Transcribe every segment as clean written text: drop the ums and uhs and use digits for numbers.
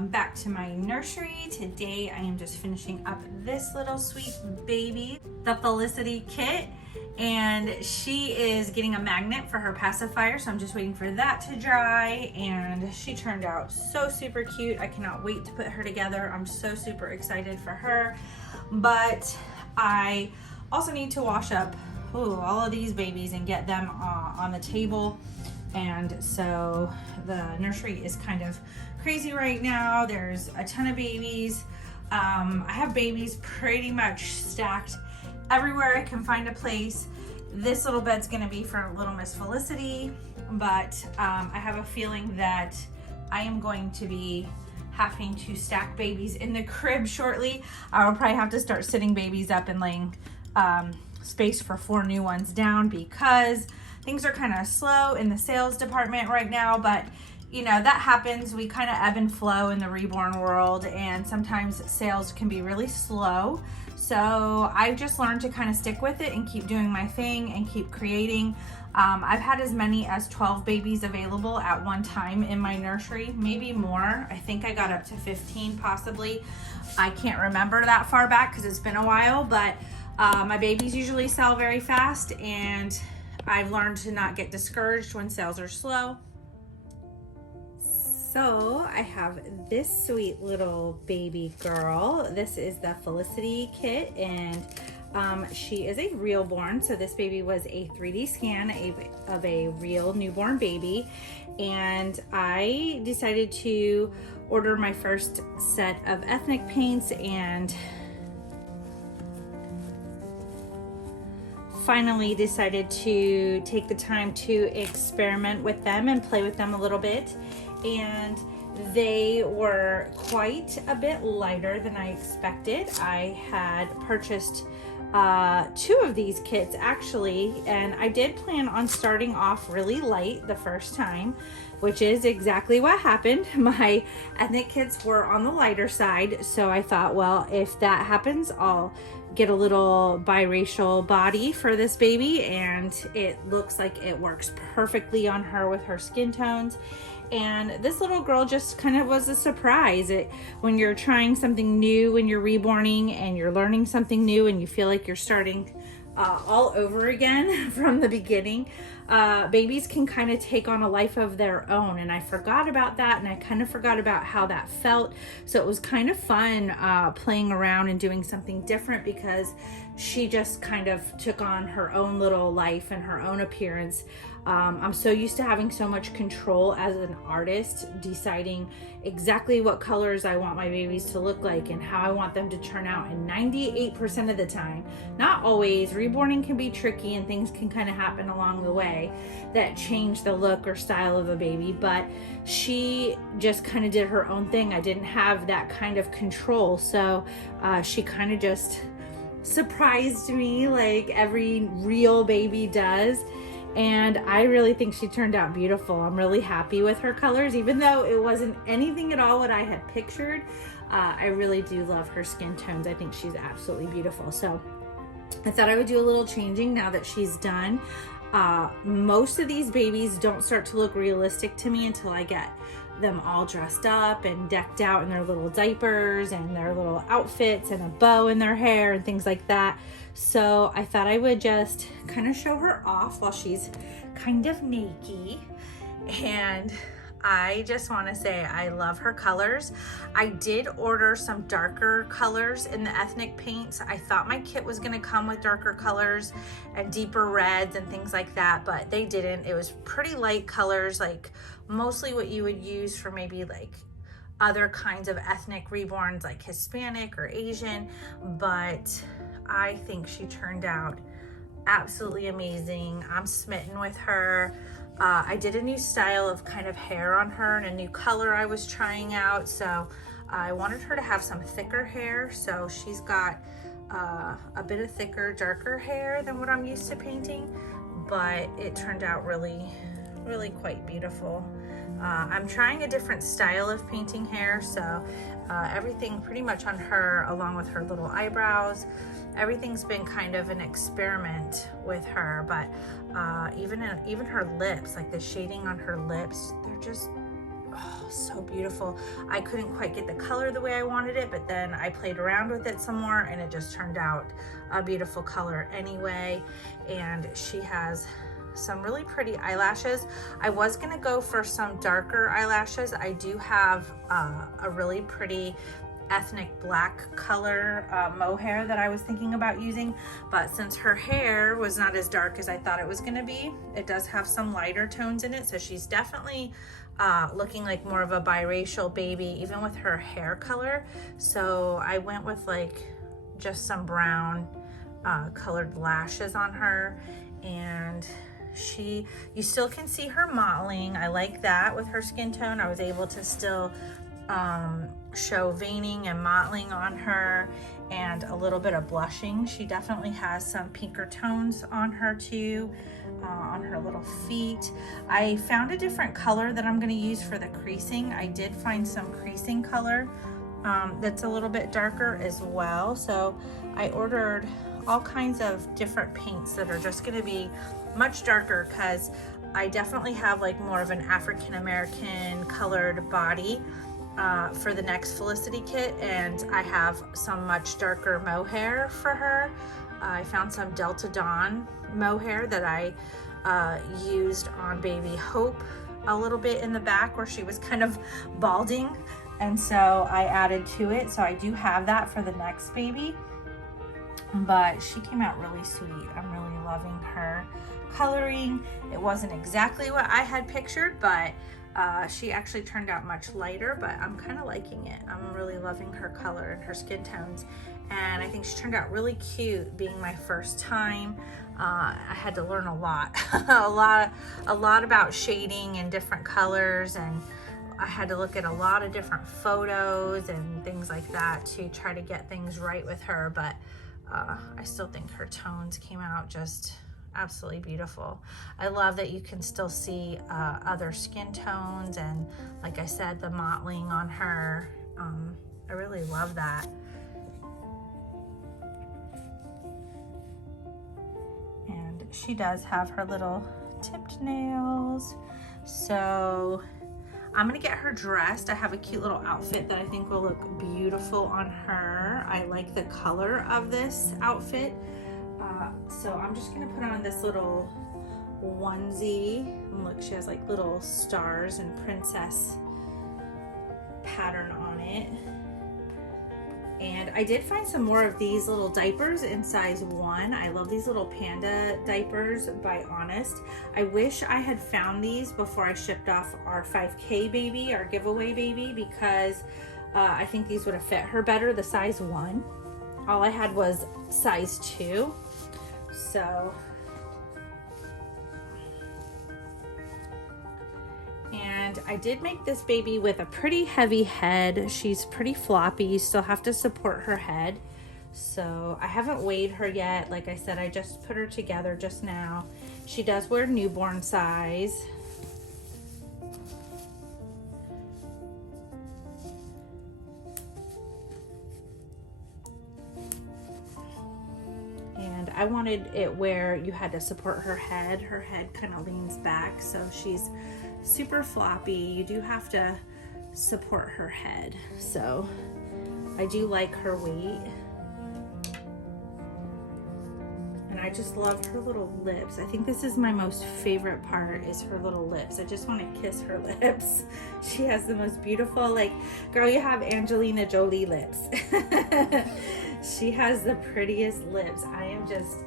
welcome back to my nursery. Today I am just finishing up this little sweet baby, the Felicity kit, and she is getting a magnet for her pacifier, so I'm just waiting for that to dry, and she turned out so super cute. I cannot wait to put her together. I'm so super excited for her, but I also need to wash up all of these babies and get them on the table. And so the nursery is kind of crazy right now. There's a ton of babies. I have babies pretty much stacked everywhere I can find a place. This little bed's gonna be for little Miss Felicity, but I have a feeling that I am going to be having to stack babies in the crib shortly. I will probably have to start sitting babies up and laying space for 4 new ones down, because things are kind of slow in the sales department right now, but you know, that happens. We kind of ebb and flow in the Reborn world, and sometimes sales can be really slow. So I've just learned to kind of stick with it and keep doing my thing and keep creating. I've had as many as 12 babies available at one time in my nursery, maybe more. I think I got up to 15 possibly. I can't remember that far back because it's been a while, but my babies usually sell very fast, and I've learned to not get discouraged when sales are slow. So I have this sweet little baby girl. This is the Felicity kit, and she is a reborn. So this baby was a 3D scan of a real newborn baby, and I decided to order my first set of ethnic paints and finally decided to take the time to experiment with them and play with them a little bit, and they were quite a bit lighter than I expected. I had purchased 2 of these kits actually, and I did plan on starting off really light the first time, which is exactly what happened. My ethnic kits were on the lighter side, so I thought, well, if that happens, I'll get a little biracial body for this baby, and it looks like it works perfectly on her with her skin tones. And this little girl just kind of was a surprise. When you're trying something new, when you're reborning and you're learning something new and you feel like you're starting all over again from the beginning, babies can kind of take on a life of their own, and I forgot about that, and I kind of forgot about how that felt. So it was kind of fun playing around and doing something different, because she just kind of took on her own little life and her own appearance. I'm so used to having so much control as an artist, deciding exactly what colors I want my babies to look like and how I want them to turn out. And 98% of the time, not always, reborning can be tricky and things can kind of happen along the way that change the look or style of a baby, but she just kind of did her own thing. I didn't have that kind of control, so she kind of just surprised me like every real baby does. And I really think she turned out beautiful. I'm really happy with her colors, even though it wasn't anything at all what I had pictured. I really do love her skin tones. I think she's absolutely beautiful. So I thought I would do a little changing now that she's done. Most of these babies don't start to look realistic to me until I get them all dressed up and decked out in their little diapers and their little outfits and a bow in their hair and things like that. So I thought I would just kind of show her off while she's kind of naked. And I just want to say I love her colors. I did order some darker colors in the ethnic paints. I thought my kit was going to come with darker colors and deeper reds and things like that, but they didn't. It was pretty light colors, like mostly what you would use for maybe like other kinds of ethnic reborns, like Hispanic or Asian, but I think she turned out absolutely amazing. I'm smitten with her. I did a new style of kind of hair on her and a new color I was trying out. So I wanted her to have some thicker hair. So she's got a bit of thicker, darker hair than what I'm used to painting, but it turned out really, really quite beautiful. I'm trying a different style of painting hair, so everything pretty much on her, along with her little eyebrows, everything's been kind of an experiment with her. But even her lips, like the shading on her lips, they're just oh, so beautiful. I couldn't quite get the color the way I wanted it, but then I played around with it some more and it just turned out a beautiful color anyway. And she has some really pretty eyelashes. I was gonna go for some darker eyelashes. I do have a really pretty ethnic black color mohair that I was thinking about using, but since her hair was not as dark as I thought it was gonna be, it does have some lighter tones in it, so she's definitely looking like more of a biracial baby, even with her hair color. So I went with like just some brown colored lashes on her, and you still can see her mottling. I like that with her skin tone. I was able to still show veining and mottling on her and a little bit of blushing. She definitely has some pinker tones on her too, on her little feet. I found a different color that I'm going to use for the creasing. I did find some creasing color that's a little bit darker as well. So I ordered all kinds of different paints that are just going to be much darker, because I definitely have like more of an African American colored body for the next Felicity kit, and I have some much darker mohair for her. I found some Delta Dawn mohair that I used on baby Hope a little bit in the back where she was kind of balding, and so I added to it. So I do have that for the next baby, but she came out really sweet. I'm really loving her coloring. It wasn't exactly what I had pictured, but she actually turned out much lighter, but I'm kind of liking it. I'm really loving her color and her skin tones, and I think she turned out really cute. Being my first time, I had to learn a lot a lot about shading and different colors, and I had to look at a lot of different photos and things like that to try to get things right with her, but I still think her tones came out just absolutely beautiful. I love that you can still see other skin tones, and like I said, the mottling on her. I really love that. And she does have her little tipped nails. So I'm gonna get her dressed. I have a cute little outfit that I think will look beautiful on her. I like the color of this outfit. So I'm just gonna put on this little onesie. And look, she has like little stars and princess pattern on it. And I did find some more of these little diapers in size 1. I love these little panda diapers by Honest. I wish I had found these before I shipped off our 5K baby, our giveaway baby, because I think these would have fit her better, the size 1. All I had was size 2. So, and I did make this baby with a pretty heavy head. She's pretty floppy. You still have to support her head. So I haven't weighed her yet. Like I said, I just put her together just now. She does wear newborn size. And I wanted it where you had to support her head. Her head kind of leans back, so she's super floppy. You do have to support her head. So I do like her weight. And I just love her little lips. I think this is my most favorite part, is her little lips. I just want to kiss her lips. She has the most beautiful, like, girl, you have Angelina Jolie lips. She has the prettiest lips. I am just,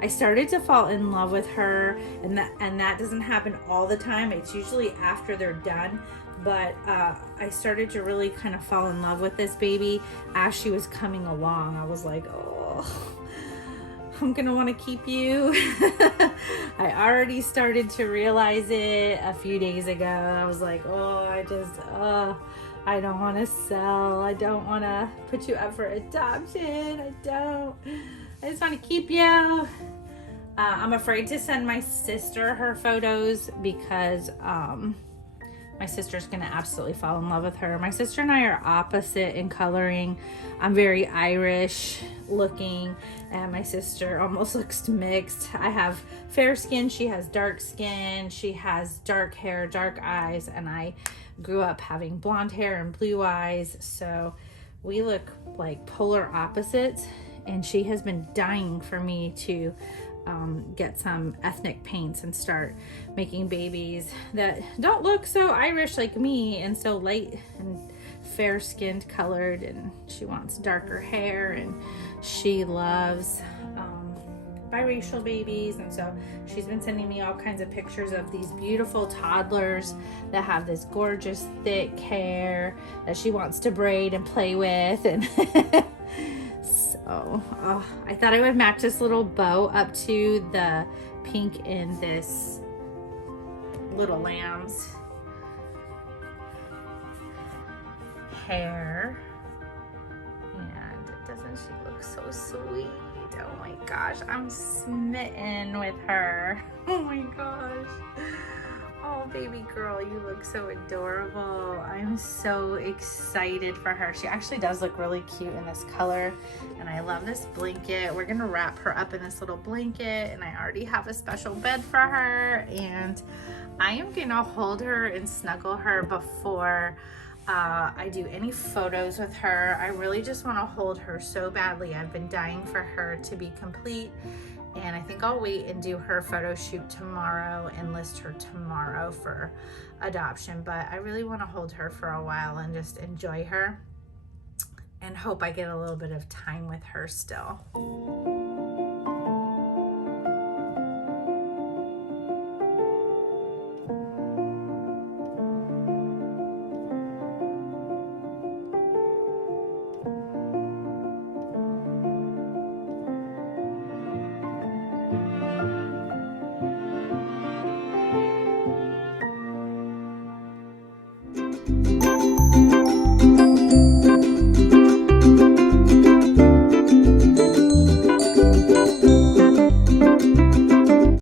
I started to fall in love with her, and that doesn't happen all the time. It's usually after they're done. But I started to really kind of fall in love with this baby as she was coming along. I was like, oh, I'm gonna want to keep you. I already started to realize it a few days ago. I was like, I don't want to sell. I don't want to put you up for adoption. I just want to keep you. I'm afraid to send my sister her photos because My sister's gonna absolutely fall in love with her. My sister and I are opposite in coloring. I'm very Irish looking, and my sister almost looks mixed. I have fair skin, she has dark skin, she has dark hair, dark eyes, and I grew up having blonde hair and blue eyes, so we look like polar opposites. And she has been dying for me to get some ethnic paints and start making babies that don't look so Irish like me and so light and fair skinned colored. And she wants darker hair, and she loves biracial babies. And so she's been sending me all kinds of pictures of these beautiful toddlers that have this gorgeous thick hair that she wants to braid and play with. And so I thought I would match this little bow up to the pink in this little lamb's hair. And doesn't she look so sweet? Oh my gosh, I'm smitten with her. Oh my gosh. Oh, baby girl, you look so adorable. I'm so excited for her. She actually does look really cute in this color, and I love this blanket. We're gonna wrap her up in this little blanket, and I already have a special bed for her, and I am gonna hold her and snuggle her before I do any photos with her. I really just want to hold her so badly. I've been dying for her to be complete, and I think I'll wait and do her photo shoot tomorrow and list her tomorrow for adoption. But I really want to hold her for a while and just enjoy her and hope I get a little bit of time with her still.